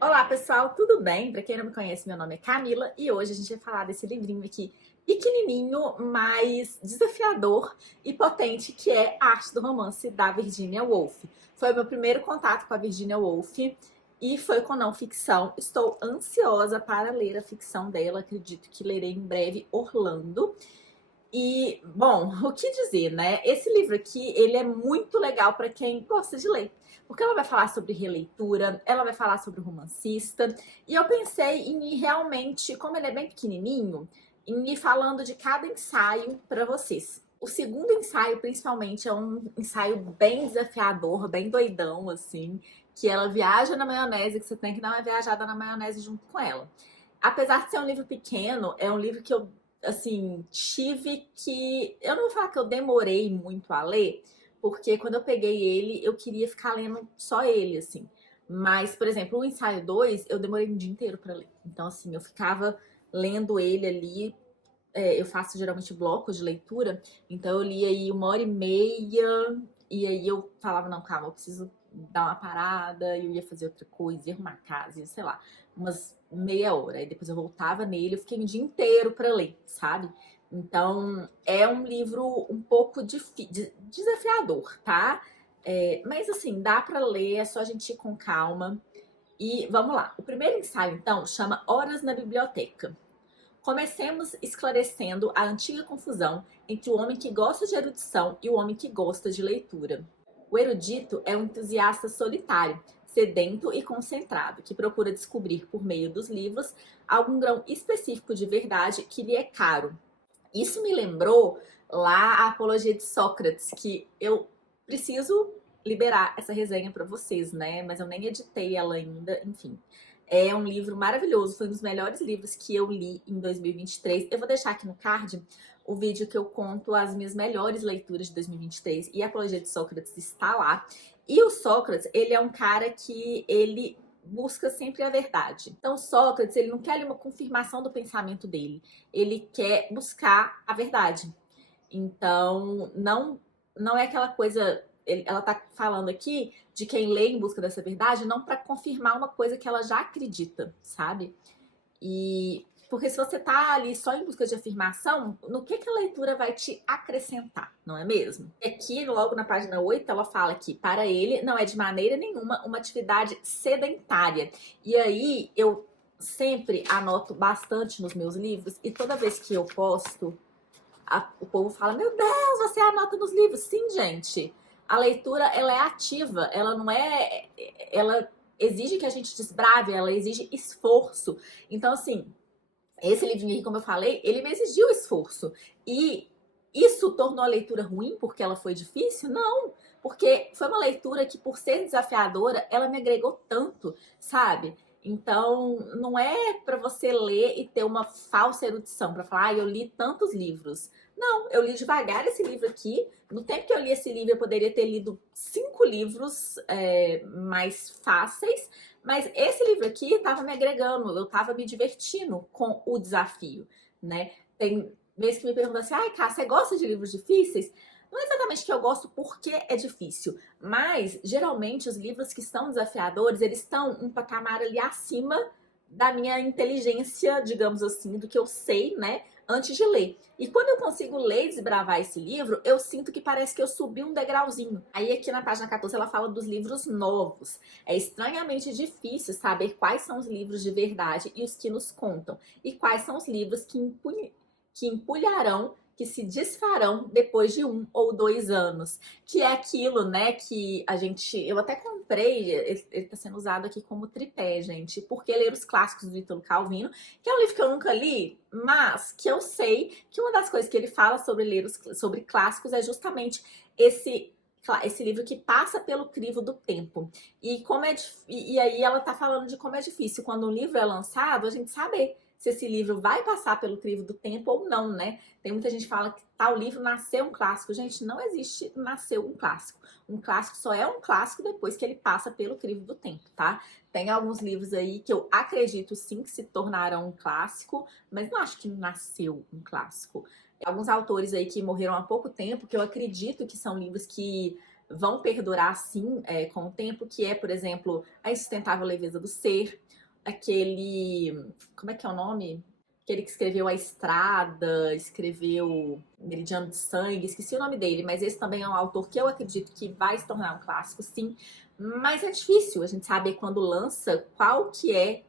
Olá pessoal, tudo bem? Para quem não me conhece, meu nome é Camila e hoje a gente vai falar desse livrinho aqui pequenininho, mas desafiador e potente, que é A Arte do Romance, da Virginia Woolf. Foi o meu primeiro contato com a Virginia Woolf e foi com não ficção. Estou ansiosa para ler a ficção dela, acredito que lerei em breve Orlando. E, bom, o que dizer, né? Esse livro aqui, ele é muito legal para quem gosta de ler. Porque ela vai falar sobre releitura, ela vai falar sobre o romancista. E eu pensei em ir realmente, como ele é bem pequenininho, em ir falando de cada ensaio para vocês. O segundo ensaio, principalmente, é um ensaio bem desafiador, bem doidão, assim, que ela viaja na maionese, que você tem que dar uma viajada na maionese junto com ela. Apesar de ser um livro pequeno, é um livro que eu assim, tive que. Eu não vou falar que eu demorei muito a ler, porque quando eu peguei ele, eu queria ficar lendo só ele, assim. Mas, por exemplo, o ensaio 2 eu demorei um dia inteiro para ler. Então, assim, eu ficava lendo ele ali. Eu faço geralmente blocos de leitura, então eu li aí 1h30, e aí eu falava, não, calma, eu preciso dar uma parada, e eu ia fazer outra coisa, ia arrumar a casa, ia, sei lá, umas meia hora. Aí depois eu voltava nele, eu fiquei um dia inteiro para ler, sabe? Então é um livro um pouco desafiador, tá? Mas assim, dá para ler, é só a gente ir com calma. E vamos lá. O primeiro ensaio, então, chama Horas na Biblioteca. Comecemos esclarecendo a antiga confusão entre o homem que gosta de erudição e o homem que gosta de leitura. O erudito é um entusiasta solitário, sedento e concentrado, que procura descobrir por meio dos livros algum grão específico de verdade que lhe é caro. Isso me lembrou lá a Apologia de Sócrates, que eu preciso liberar essa resenha para vocês, né? Mas eu nem editei ela ainda, enfim. É um livro maravilhoso, foi um dos melhores livros que eu li em 2023. Eu vou deixar aqui no card o vídeo que eu conto as minhas melhores leituras de 2023 e a Apologia de Sócrates está lá. E o Sócrates, ele é um cara que ele busca sempre a verdade. Então, Sócrates, ele não quer ali uma confirmação do pensamento dele, ele quer buscar a verdade. Então, não é aquela coisa. Ela está falando aqui de quem lê em busca dessa verdade, não para confirmar uma coisa que ela já acredita, sabe? E porque se você tá ali só em busca de afirmação, no que a leitura vai te acrescentar, não é mesmo? E aqui, logo na página 8 ela fala que para ele não é de maneira nenhuma uma atividade sedentária. E aí eu sempre anoto bastante nos meus livros e toda vez que eu posto, o povo fala: Meu Deus, você anota nos livros. Sim, gente. A leitura, ela é ativa, ela não é. Ela exige que a gente desbrave, ela exige esforço. Então, assim, esse livrinho aqui, como eu falei, ele me exigiu esforço. E isso tornou a leitura ruim porque ela foi difícil? Não, porque foi uma leitura que, por ser desafiadora, ela me agregou tanto, sabe? Então, não é para você ler e ter uma falsa erudição, para falar, eu li tantos livros. Não, eu li devagar esse livro aqui. No tempo que eu li esse livro, eu poderia ter lido 5 livros mais fáceis, mas esse livro aqui estava me agregando, eu estava me divertindo com o desafio, né? Tem vezes que me perguntam assim, ai, Cá, você gosta de livros difíceis? Não é exatamente que eu gosto porque é difícil, mas geralmente os livros que são desafiadores, eles estão um patamar ali acima da minha inteligência, digamos assim, do que eu sei, né, antes de ler. E quando eu consigo ler e desbravar esse livro, eu sinto que parece que eu subi um degrauzinho. Aí aqui na página 14 ela fala dos livros novos. É estranhamente difícil saber quais são os livros de verdade e os que nos contam, e quais são os livros que empulharão, que se desfarão depois de 1 ou 2 anos. Que é aquilo, né, que a gente... Eu até comprei, ele está sendo usado aqui como tripé, gente, porque ler os clássicos do Ítalo Calvino, que é um livro que eu nunca li, mas que eu sei que uma das coisas que ele fala sobre sobre clássicos é justamente esse livro que passa pelo crivo do tempo. E como e aí ela tá falando de como é difícil quando um livro é lançado, a gente saber se esse livro vai passar pelo crivo do tempo ou não, né? Tem muita gente que fala que tal livro nasceu um clássico. Gente, não existe nasceu um clássico. Um clássico só é um clássico depois que ele passa pelo crivo do tempo, tá? Tem alguns livros aí que eu acredito sim que se tornarão um clássico, mas não acho que nasceu um clássico. Alguns autores aí que morreram há pouco tempo, que eu acredito que são livros que vão perdurar sim com o tempo, que é, por exemplo, A Insustentável Leveza do Ser, aquele... Como é que é o nome? Aquele que escreveu A Estrada, escreveu Meridiano de Sangue, esqueci o nome dele, mas esse também é um autor que eu acredito que vai se tornar um clássico, sim. Mas é difícil a gente saber quando lança qual que é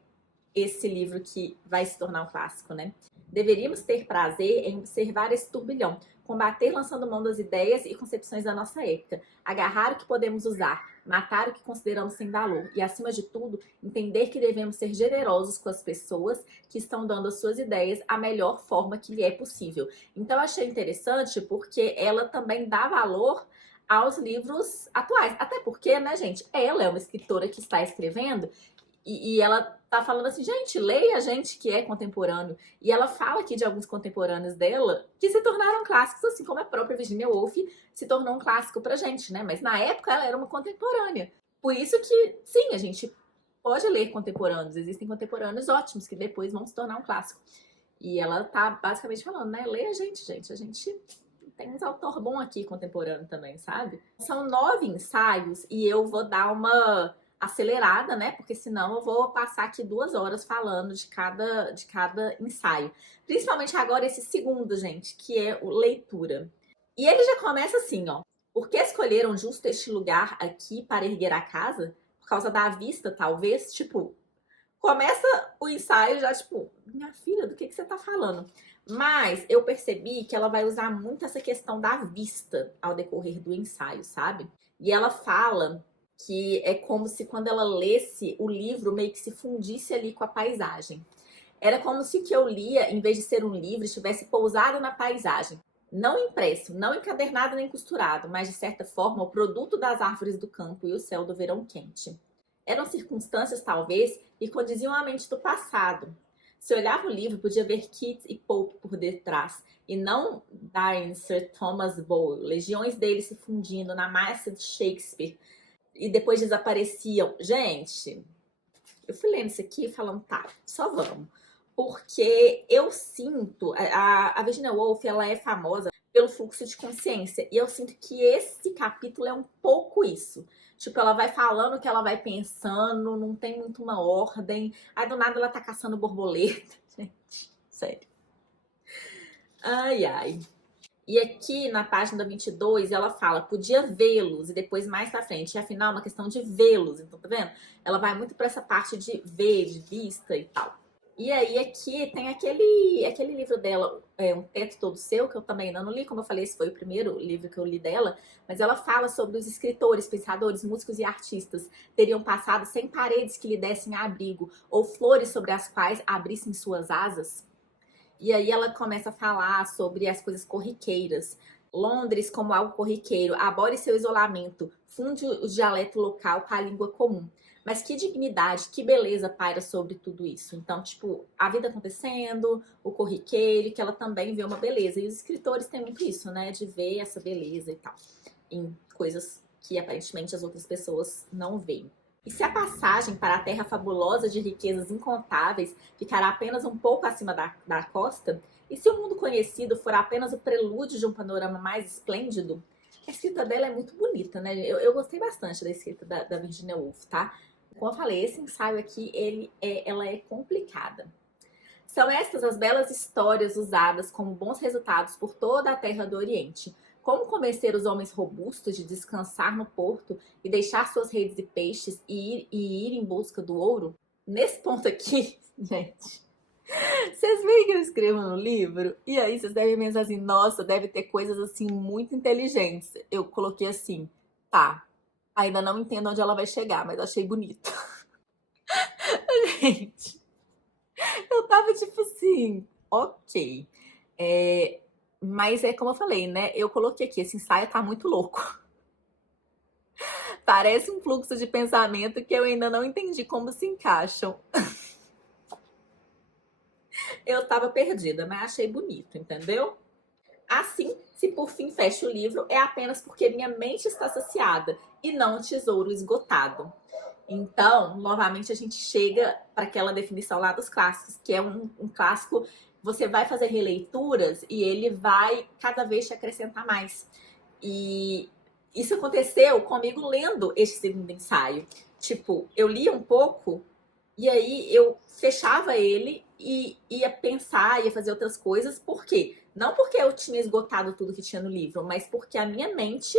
esse livro que vai se tornar um clássico, né? Deveríamos ter prazer em observar esse turbilhão, combater lançando mão das ideias e concepções da nossa época, agarrar o que podemos usar, matar o que consideramos sem valor e, acima de tudo, entender que devemos ser generosos com as pessoas que estão dando as suas ideias a melhor forma que lhe é possível. Então, eu achei interessante porque ela também dá valor aos livros atuais. Até porque, né, gente, ela é uma escritora que está escrevendo e ela tá falando assim, gente, leia a gente que é contemporâneo. E ela fala aqui de alguns contemporâneos dela que se tornaram clássicos, assim como a própria Virginia Woolf se tornou um clássico pra gente, né? Mas na época ela era uma contemporânea. Por isso que, sim, a gente pode ler contemporâneos. Existem contemporâneos ótimos que depois vão se tornar um clássico. E ela tá basicamente falando, né? Leia a gente, gente. A gente tem uns autor bom aqui contemporâneo também, sabe? São 9 ensaios e eu vou dar uma acelerada, né? Porque senão eu vou passar aqui 2 horas falando de cada ensaio. Principalmente agora esse segundo, gente, que é o leitura. E ele já começa assim, ó. Por que escolheram justo este lugar aqui para erguer a casa? Por causa da vista, talvez? Tipo, começa o ensaio já, tipo, minha filha, do que você tá falando? Mas eu percebi que ela vai usar muito essa questão da vista ao decorrer do ensaio, sabe? E ela fala que é como se quando ela lesse o livro meio que se fundisse ali com a paisagem. Era como se o que eu lia, em vez de ser um livro, estivesse pousado na paisagem. Não impresso, não encadernado nem costurado, mas de certa forma o produto das árvores do campo e o céu do verão quente. Eram circunstâncias, talvez, que condiziam a mente do passado. Se olhava o livro, podia ver Keats e Pope por detrás, e não Darwin, Sir Thomas Boyle, legiões deles se fundindo na massa de Shakespeare, e depois desapareciam. Gente, eu fui lendo isso aqui falando, tá, só vamos. Porque eu sinto, a Virginia Woolf, ela é famosa pelo fluxo de consciência, e eu sinto que esse capítulo é um pouco isso. Tipo, ela vai falando o que ela vai pensando, não tem muito uma ordem, aí do nada ela tá caçando borboleta. Gente, sério. Ai, ai. E aqui na página 22 ela fala, podia vê-los, e depois mais pra frente, e afinal é uma questão de vê-los, então tá vendo? Ela vai muito pra essa parte de ver, de vista e tal. E aí aqui tem aquele livro dela, Um Teto Todo Seu, que eu também ainda não li, como eu falei, esse foi o primeiro livro que eu li dela, mas ela fala sobre os escritores, pensadores, músicos e artistas teriam passado sem paredes que lhe dessem abrigo, ou flores sobre as quais abrissem suas asas. E aí ela começa a falar sobre as coisas corriqueiras. Londres como algo corriqueiro, abole seu isolamento, funde o dialeto local com a língua comum. Mas que dignidade, que beleza paira sobre tudo isso. Então, tipo, a vida acontecendo, o corriqueiro, que ela também vê uma beleza. E os escritores têm muito isso, né? De ver essa beleza e tal. Em coisas que aparentemente as outras pessoas não veem. E se a passagem para a terra fabulosa de riquezas incontáveis ficará apenas um pouco acima da costa? E se o mundo conhecido for apenas o prelúdio de um panorama mais esplêndido? A escrita dela é muito bonita, né? Eu gostei bastante da escrita da Virginia Woolf, tá? Como eu falei, esse ensaio aqui, ela é complicada. São estas as belas histórias usadas como bons resultados por toda a terra do Oriente. Como convencer os homens robustos de descansar no porto e deixar suas redes de peixes e ir em busca do ouro? Nesse ponto aqui, gente, vocês veem que eu escrevo no livro? E aí vocês devem pensar assim, nossa, deve ter coisas assim muito inteligentes. Eu coloquei assim, tá, ainda não entendo onde ela vai chegar, mas achei bonito. Gente, eu tava tipo assim, ok. Mas é como eu falei, né? Eu coloquei aqui, esse ensaio tá muito louco. Parece um fluxo de pensamento que eu ainda não entendi como se encaixam. Eu tava perdida, mas achei bonito, entendeu? Assim, se por fim fecho o livro, é apenas porque minha mente está saciada e não o tesouro esgotado. Então, novamente, a gente chega para aquela definição lá dos clássicos, que é um clássico, você vai fazer releituras e ele vai cada vez te acrescentar mais. E isso aconteceu comigo lendo este segundo ensaio. Tipo, eu lia um pouco e aí eu fechava ele e ia pensar, ia fazer outras coisas. Por quê? Não porque eu tinha esgotado tudo que tinha no livro, mas porque a minha mente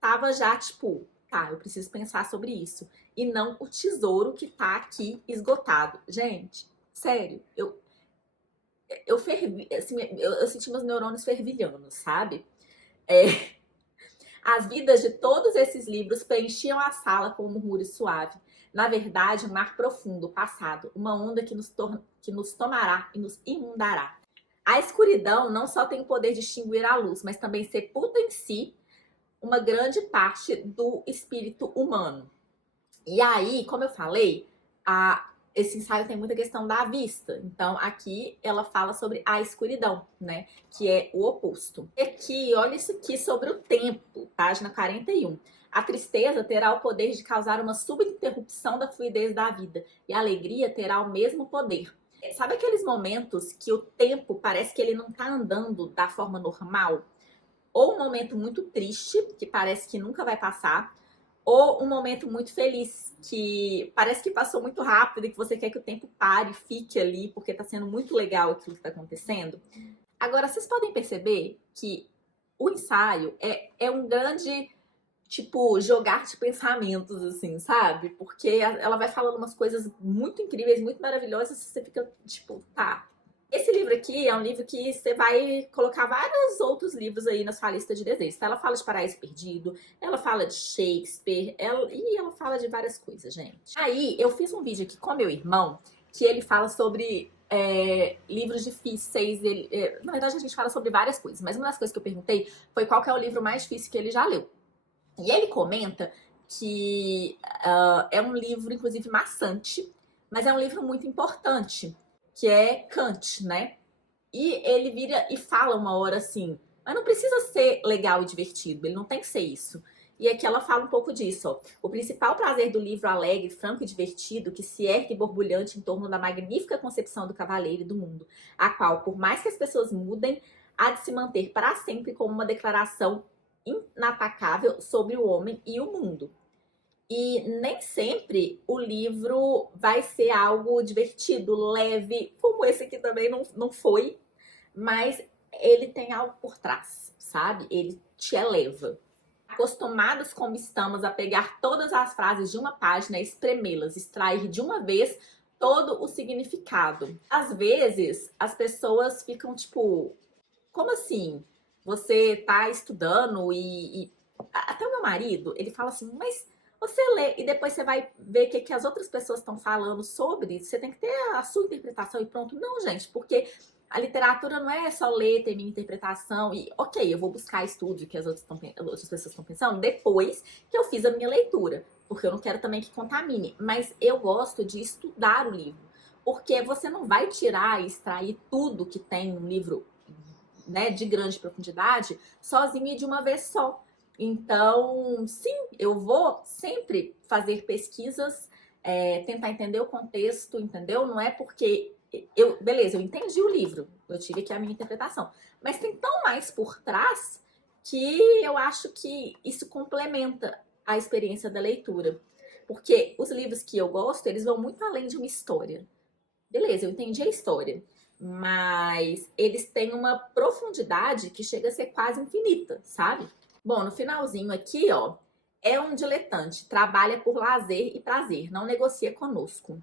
tava já, tipo, tá, eu preciso pensar sobre isso. E não o tesouro que tá aqui esgotado. Gente, sério, eu fervi, assim, eu senti meus neurônios fervilhando, sabe? É, as vidas de todos esses livros preenchiam a sala com um murmúrio suave. Na verdade, um mar profundo, passado, uma onda que nos tomará e nos inundará. A escuridão não só tem o poder de extinguir a luz, mas também sepulta em si uma grande parte do espírito humano. E aí, como eu falei, esse ensaio tem muita questão da vista. Então, aqui ela fala sobre a escuridão, né? Que é o oposto. E aqui, olha isso aqui sobre o tempo, página 41. A tristeza terá o poder de causar uma subinterrupção da fluidez da vida. E a alegria terá o mesmo poder. Sabe aqueles momentos que o tempo parece que ele não tá andando da forma normal? Ou um momento muito triste, que parece que nunca vai passar, ou um momento muito feliz, que parece que passou muito rápido e que você quer que o tempo pare, fique ali, porque tá sendo muito legal aquilo que tá acontecendo. Agora, vocês podem perceber que o ensaio é um grande, tipo, jogar de pensamentos, assim, sabe? Porque ela vai falando umas coisas muito incríveis, muito maravilhosas, e você fica, tipo, tá. Esse livro aqui é um livro que você vai colocar vários outros livros aí na sua lista de desejos. Ela fala de Paraíso Perdido, ela fala de Shakespeare, e ela fala de várias coisas, gente. Aí, eu fiz um vídeo aqui com meu irmão, que ele fala sobre livros difíceis. Na verdade, a gente fala sobre várias coisas, mas uma das coisas que eu perguntei foi qual que é o livro mais difícil que ele já leu. E ele comenta que é um livro, inclusive, maçante, mas é um livro muito importante, que é Kant, né? E ele vira e fala uma hora assim, mas não precisa ser legal e divertido, ele não tem que ser isso. E aqui ela fala um pouco disso, ó. O principal prazer do livro alegre, franco e divertido, que se ergue borbulhante em torno da magnífica concepção do cavaleiro e do mundo, a qual, por mais que as pessoas mudem, há de se manter para sempre como uma declaração inatacável sobre o homem e o mundo. E nem sempre o livro vai ser algo divertido, leve, como esse aqui também não foi, mas ele tem algo por trás, sabe? Ele te eleva. Acostumados como estamos a pegar todas as frases de uma página, espremê-las, extrair de uma vez todo o significado. Às vezes, as pessoas ficam tipo, como assim? Você tá estudando até o meu marido, ele fala assim, mas você lê e depois você vai ver o que as outras pessoas estão falando sobre isso. Você tem que ter a sua interpretação e pronto. Não, gente, porque a literatura não é só ler, ter minha interpretação e, ok, eu vou buscar estudo que as outras pessoas estão pensando depois que eu fiz a minha leitura, porque eu não quero também que contamine. Mas eu gosto de estudar o livro, porque você não vai tirar e extrair tudo que tem no livro, né, de grande profundidade, sozinha e de uma vez só. Então, sim, eu vou sempre fazer pesquisas, tentar entender o contexto, entendeu? Não é porque beleza, eu entendi o livro, eu tive aqui a minha interpretação, mas tem tão mais por trás que eu acho que isso complementa a experiência da leitura. Porque os livros que eu gosto, eles vão muito além de uma história. Beleza, eu entendi a história, mas eles têm uma profundidade que chega a ser quase infinita, sabe? Bom, no finalzinho aqui, ó, é um diletante, trabalha por lazer e prazer, não negocia conosco.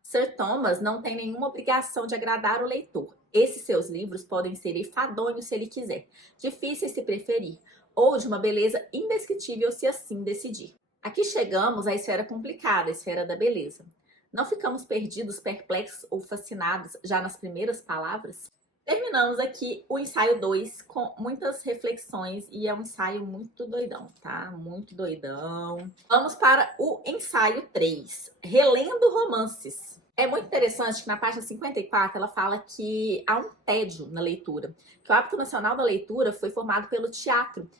Sir Thomas não tem nenhuma obrigação de agradar o leitor. Esses seus livros podem ser enfadonhos se ele quiser, difíceis se preferir, ou de uma beleza indescritível se assim decidir. Aqui chegamos à esfera complicada, a esfera da beleza. Não ficamos perdidos, perplexos ou fascinados já nas primeiras palavras? Terminamos aqui o ensaio 2 com muitas reflexões e é um ensaio muito doidão, tá? Muito doidão. Vamos para o ensaio 3, relendo romances. É muito interessante que na página 54 ela fala que há um tédio na leitura, que o hábito nacional da leitura foi formado pelo teatro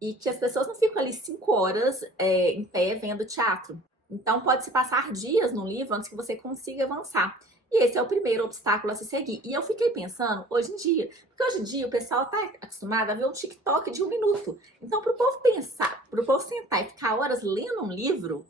e que as pessoas não ficam ali 5 horas em pé vendo teatro. Então pode-se passar dias no livro antes que você consiga avançar. E esse é o primeiro obstáculo a se seguir. E eu fiquei pensando, hoje em dia, porque hoje em dia o pessoal tá acostumado a ver um TikTok de 1 minuto. Então, pro povo pensar, pro povo sentar e ficar horas lendo um livro,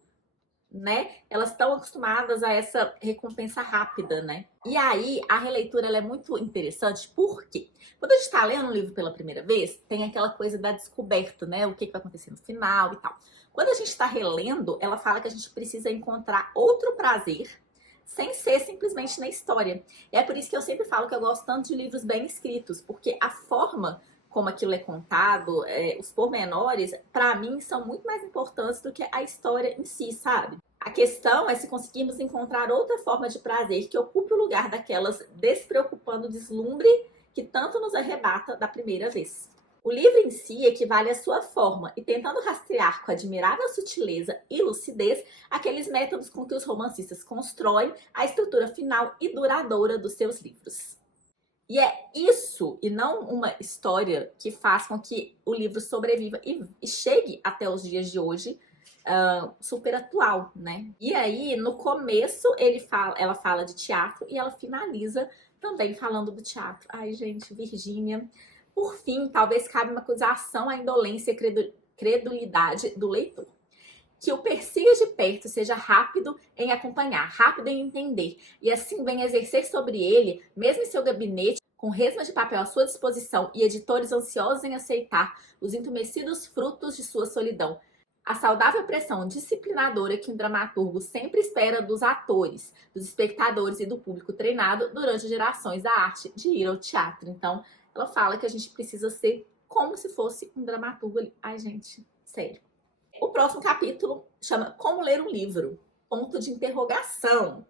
né? Elas estão acostumadas a essa recompensa rápida, né? E aí, a releitura ela é muito interessante, porque quando a gente está lendo um livro pela primeira vez, tem aquela coisa da descoberta, né? O que vai acontecer no final e tal. Quando a gente está relendo, ela fala que a gente precisa encontrar outro prazer sem ser simplesmente na história. E é por isso que eu sempre falo que eu gosto tanto de livros bem escritos, porque a forma como aquilo é contado, os pormenores, para mim, são muito mais importantes do que a história em si, sabe? A questão é se conseguirmos encontrar outra forma de prazer que ocupe o lugar daquelas despreocupando deslumbre que tanto nos arrebata da primeira vez. O livro em si equivale à sua forma e tentando rastrear com admirável sutileza e lucidez aqueles métodos com que os romancistas constroem a estrutura final e duradoura dos seus livros. E é isso, e não uma história, que faz com que o livro sobreviva e chegue até os dias de hoje, super atual, né? E aí, no começo, ela fala de teatro e ela finaliza também falando do teatro. Ai, gente, Virgínia. Por fim, talvez cabe uma acusação à indolência e credulidade do leitor. Que o persiga de perto seja rápido em acompanhar, rápido em entender, e assim venha exercer sobre ele, mesmo em seu gabinete, com resmas de papel à sua disposição e editores ansiosos em aceitar os entumecidos frutos de sua solidão. A saudável pressão disciplinadora que um dramaturgo sempre espera dos atores, dos espectadores e do público treinado durante gerações da arte de ir ao teatro. Então, ela fala que a gente precisa ser como se fosse um dramaturgo ali. Ai, gente, sério. O próximo capítulo chama Como Ler um Livro. Ponto de interrogação,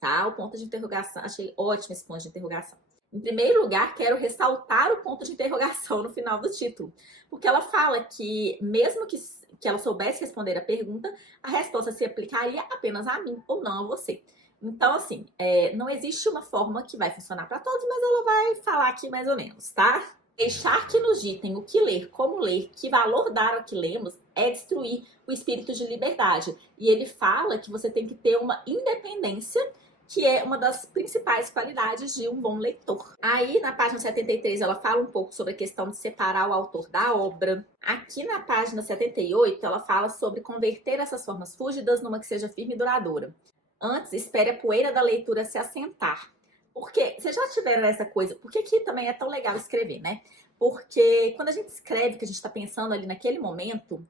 tá? O ponto de interrogação, achei ótimo esse ponto de interrogação. Em primeiro lugar, quero ressaltar o ponto de interrogação no final do título, porque ela fala que, mesmo que ela soubesse responder a pergunta, a resposta se aplicaria apenas a mim ou não a você. Então, assim, não existe uma forma que vai funcionar para todos, mas ela vai falar aqui mais ou menos, tá? Deixar que nos ditem o que ler, como ler, que valor dar ao que lemos, é destruir o espírito de liberdade. E ele fala que você tem que ter uma independência, que é uma das principais qualidades de um bom leitor. Aí, na página 73, ela fala um pouco sobre a questão de separar o autor da obra. Aqui na página 78, ela fala sobre converter essas formas fúlgidas numa que seja firme e duradoura. Antes, espere a poeira da leitura se assentar. Porque, vocês já tiveram essa coisa, porque aqui também é tão legal escrever, né? Porque quando a gente escreve o que a gente está pensando ali naquele momento,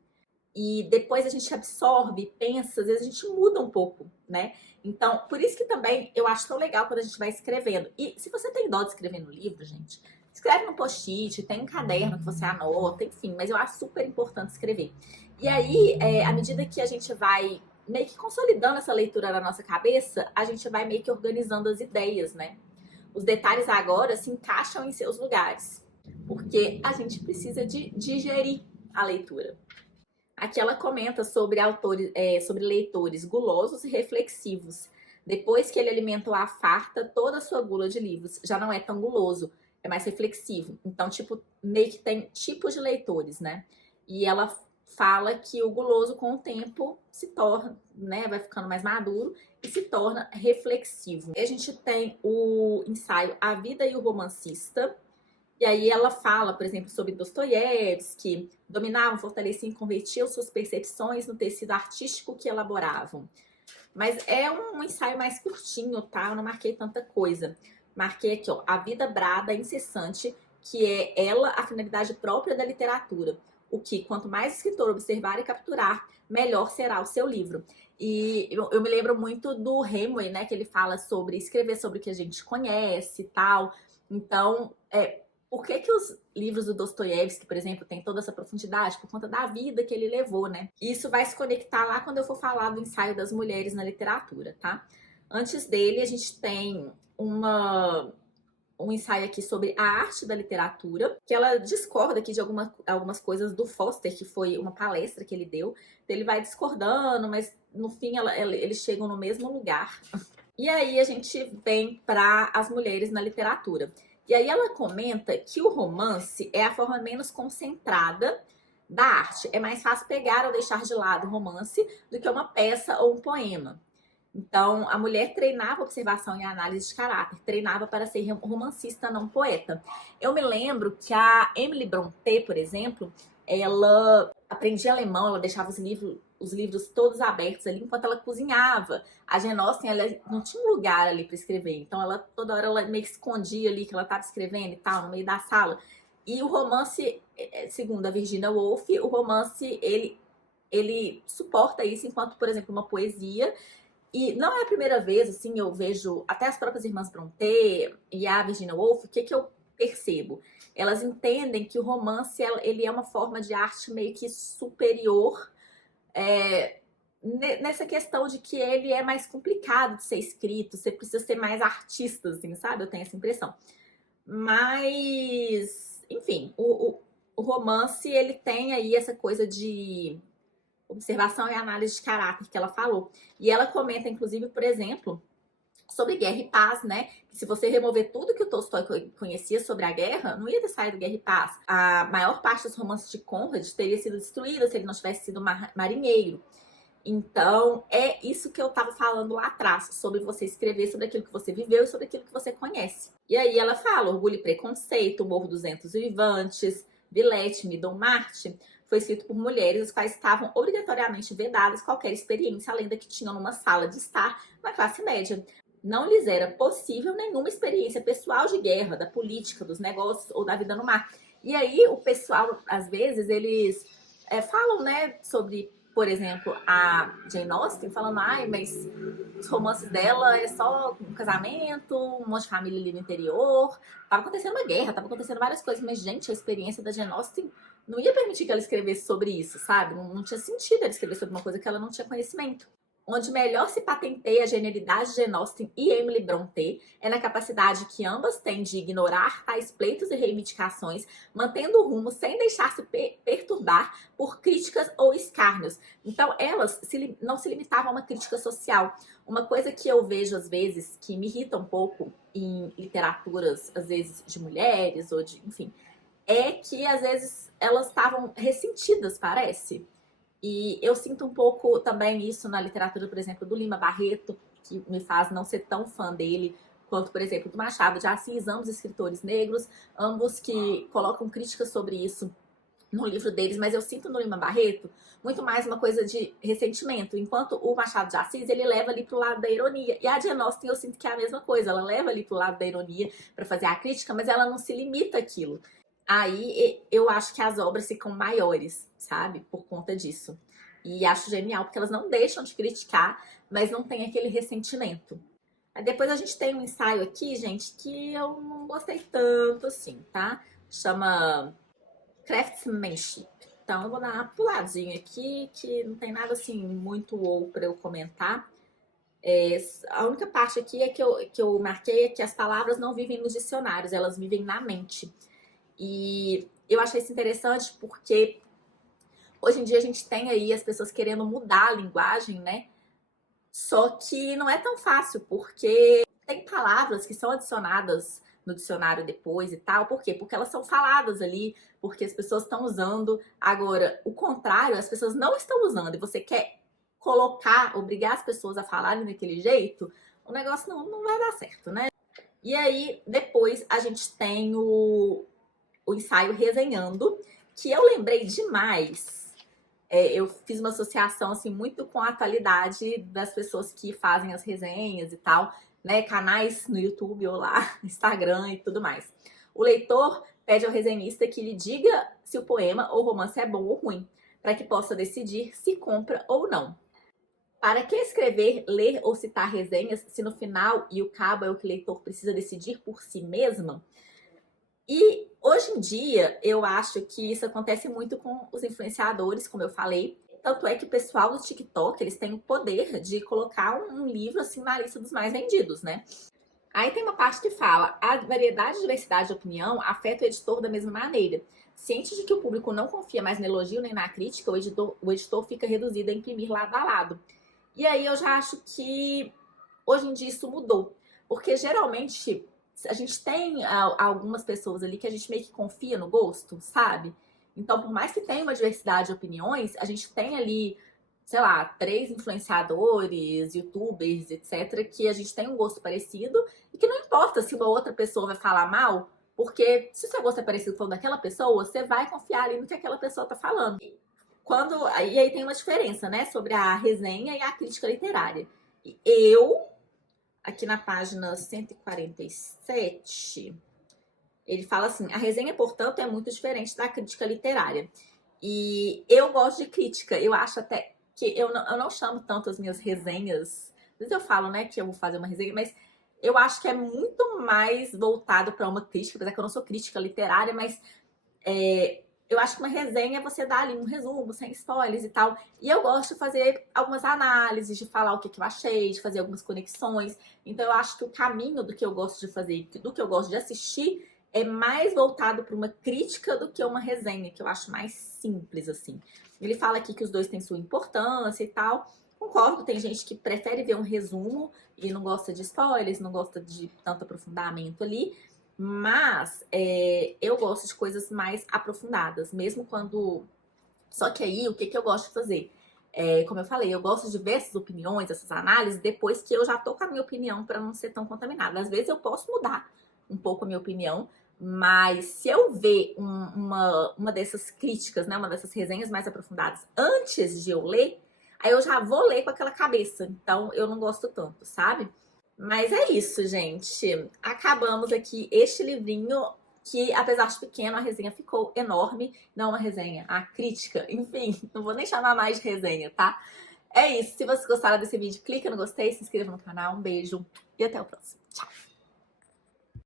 e depois a gente absorve, pensa, às vezes a gente muda um pouco, né? Então, por isso que também eu acho tão legal quando a gente vai escrevendo. E se você tem dó de escrever no livro, gente, escreve no post-it, tem um caderno que você anota, enfim, mas eu acho super importante escrever. E aí, à medida que a gente vai meio que consolidando essa leitura na nossa cabeça, a gente vai meio que organizando as ideias, né? Os detalhes agora se encaixam em seus lugares, porque a gente precisa de digerir a leitura. Aqui ela comenta sobre sobre leitores gulosos e reflexivos. Depois que ele alimentou a farta, toda a sua gula de livros já não é tão guloso, é mais reflexivo. Então, tipo, meio que tem tipos de leitores, né? E ela fala que o guloso, com o tempo, se torna, né, vai ficando mais maduro e se torna reflexivo. E a gente tem o ensaio A Vida e o Romancista. E aí ela fala, por exemplo, sobre Dostoiévski, que dominavam, fortaleciam e convertiam suas percepções no tecido artístico que elaboravam. Mas é um ensaio mais curtinho, tá? Eu não marquei tanta coisa. Marquei aqui, ó, A Vida Brada Incessante, que é ela a finalidade própria da literatura. O que, quanto mais o escritor observar e capturar, melhor será o seu livro. E eu me lembro muito do Hemingway, né? Que ele fala sobre escrever sobre o que a gente conhece e tal. Então, por que os livros do Dostoiévski, por exemplo, têm toda essa profundidade? Por conta da vida que ele levou, né? Isso vai se conectar lá quando eu for falar do ensaio das mulheres na literatura, tá? Antes dele, a gente tem um ensaio aqui sobre a arte da literatura, que ela discorda aqui de algumas coisas do Foster, que foi uma palestra que ele deu. Então, ele vai discordando, mas no fim eles chegam no mesmo lugar. E aí a gente vem para as mulheres na literatura. E aí ela comenta que o romance é a forma menos concentrada da arte. É mais fácil pegar ou deixar de lado o romance do que uma peça ou um poema. Então, a mulher treinava observação e análise de caráter, treinava para ser romancista, não poeta. Eu me lembro que a Emily Brontë, por exemplo, ela aprendia alemão, ela deixava os livros todos abertos ali enquanto ela cozinhava. A Jane Austen, ela não tinha um lugar ali para escrever, então ela toda hora ela meio que escondia ali que ela estava escrevendo e tal, no meio da sala. E o romance, segundo a Virginia Woolf, o romance ele suporta isso enquanto, por exemplo, uma poesia. E não é a primeira vez, assim, eu vejo até as próprias irmãs Brontë e a Virginia Woolf, o que que eu percebo? Elas entendem que o romance, ele é uma forma de arte meio que superior, é, nessa questão de que ele é mais complicado de ser escrito, você precisa ser mais artista, assim, sabe? Eu tenho essa impressão. Mas, enfim, o romance, ele tem aí essa coisa de observação e análise de caráter que ela falou. E ela comenta, inclusive, por exemplo, sobre Guerra e Paz, né? Que se você remover tudo que o Tolstói conhecia sobre a guerra, não ia ter saído Guerra e Paz. A maior parte dos romances de Conrad teria sido destruída se ele não tivesse sido marinheiro. Então, é isso que eu estava falando lá atrás, sobre você escrever sobre aquilo que você viveu e sobre aquilo que você conhece. E aí ela fala, Orgulho e Preconceito, Morro dos Ventos Vivantes, Villette, Middlemarch, foi escrito por mulheres as quais estavam obrigatoriamente vedadas qualquer experiência além da que tinham numa sala de estar na classe média. Não lhes era possível nenhuma experiência pessoal de guerra, da política, dos negócios ou da vida no mar. E aí o pessoal, às vezes, eles falam, né, sobre, por exemplo, a Jane Austen, falando, ai, mas os romances dela é só um casamento, um monte de família ali no interior, tava acontecendo uma guerra, tava acontecendo várias coisas, mas, gente, a experiência da Jane Austen não ia permitir que ela escrevesse sobre isso, sabe? Não tinha sentido ela escrever sobre uma coisa que ela não tinha conhecimento. Onde melhor se patenteia a genialidade de Jane Austen e Emily Brontë é na capacidade que ambas têm de ignorar tais pleitos e reivindicações, mantendo o rumo sem deixar-se perturbar por críticas ou escárnios. Então, elas não se limitavam a uma crítica social. Uma coisa que eu vejo, às vezes, que me irrita um pouco em literaturas, às vezes, de mulheres, ou de, enfim, é que, às vezes, elas estavam ressentidas, parece. E eu sinto um pouco também isso na literatura, por exemplo, do Lima Barreto, que me faz não ser tão fã dele, quanto, por exemplo, do Machado de Assis, ambos escritores negros, ambos que colocam críticas sobre isso no livro deles, mas eu sinto no Lima Barreto muito mais uma coisa de ressentimento, enquanto o Machado de Assis, ele leva ali pro lado da ironia, e a Jane Austen eu sinto que é a mesma coisa, ela leva ali pro lado da ironia para fazer a crítica, mas ela não se limita àquilo. Aí eu acho que as obras ficam maiores, sabe? Por conta disso. E acho genial, porque elas não deixam de criticar, mas não tem aquele ressentimento. Aí depois a gente tem um ensaio aqui, gente, que eu não gostei tanto assim, tá? Chama Craftsmanship. Então eu vou dar uma puladinha aqui, que não tem nada assim muito ou para eu comentar. A única parte aqui é que eu marquei é que as palavras não vivem nos dicionários, elas vivem na mente. E eu achei isso interessante porque hoje em dia a gente tem aí as pessoas querendo mudar a linguagem, né? Só que não é tão fácil, porque tem palavras que são adicionadas no dicionário depois e tal. Por quê? Porque elas são faladas ali, porque as pessoas estão usando. Agora, o contrário, as pessoas não estão usando e você quer colocar, obrigar as pessoas a falarem daquele jeito, o negócio não vai dar certo, né? E aí, depois, a gente tem o ensaio Resenhando, que eu lembrei demais. Eu fiz uma associação assim muito com a atualidade das pessoas que fazem as resenhas e tal, né? Canais no YouTube ou lá, Instagram e tudo mais. O leitor pede ao resenhista que lhe diga se o poema ou romance é bom ou ruim, para que possa decidir se compra ou não. Para que escrever, ler ou citar resenhas se no final e o cabo é o que o leitor precisa decidir por si mesmo? E hoje em dia, eu acho que isso acontece muito com os influenciadores, como eu falei. Tanto é que o pessoal do TikTok, eles têm o poder de colocar um livro assim na lista dos mais vendidos, né? Aí tem uma parte que fala: a variedade e diversidade de opinião afeta o editor da mesma maneira. Ciente de que o público não confia mais no elogio nem na crítica, o editor fica reduzido a imprimir lado a lado. E aí eu já acho que hoje em dia isso mudou. Porque geralmente a gente tem algumas pessoas ali que a gente meio que confia no gosto, sabe? Então, por mais que tenha uma diversidade de opiniões, a gente tem ali sei lá, 3 influenciadores, youtubers, etc., que a gente tem um gosto parecido e que não importa se uma outra pessoa vai falar mal, porque se o seu gosto é parecido com o daquela pessoa, você vai confiar ali no que aquela pessoa tá falando. E aí tem uma diferença, né, sobre a resenha e a crítica literária. E aqui na página 147, ele fala assim: a resenha, portanto, é muito diferente da crítica literária. E eu gosto de crítica. Eu acho até que eu não chamo tanto as minhas resenhas. Às vezes eu falo, né, que eu vou fazer uma resenha, mas eu acho que é muito mais voltado para uma crítica, apesar que eu não sou crítica literária, mas eu acho que uma resenha é você dar ali um resumo, sem spoilers e tal. E eu gosto de fazer algumas análises, de falar o que eu achei, de fazer algumas conexões. Então eu acho que o caminho do que eu gosto de fazer, do que eu gosto de assistir, é mais voltado para uma crítica do que uma resenha, que eu acho mais simples, assim. Ele fala aqui que os dois têm sua importância e tal. Concordo, tem gente que prefere ver um resumo e não gosta de spoilers, não gosta de tanto aprofundamento ali. Mas eu gosto de coisas mais aprofundadas, mesmo quando. Só que aí, o que eu gosto de fazer? Como eu falei, eu gosto de ver essas opiniões, essas análises, depois que eu já tô com a minha opinião para não ser tão contaminada. Às vezes eu posso mudar um pouco a minha opinião, mas se eu ver uma dessas críticas, né, uma dessas resenhas mais aprofundadas antes de eu ler, aí eu já vou ler com aquela cabeça. Então eu não gosto tanto, sabe? Mas é isso, gente. Acabamos aqui este livrinho que, apesar de pequeno, a resenha ficou enorme. Não uma resenha, a crítica. Enfim, não vou nem chamar mais de resenha, tá? É isso. Se vocês gostaram desse vídeo, clica no gostei, se inscreva no canal. Um beijo e até o próximo. Tchau!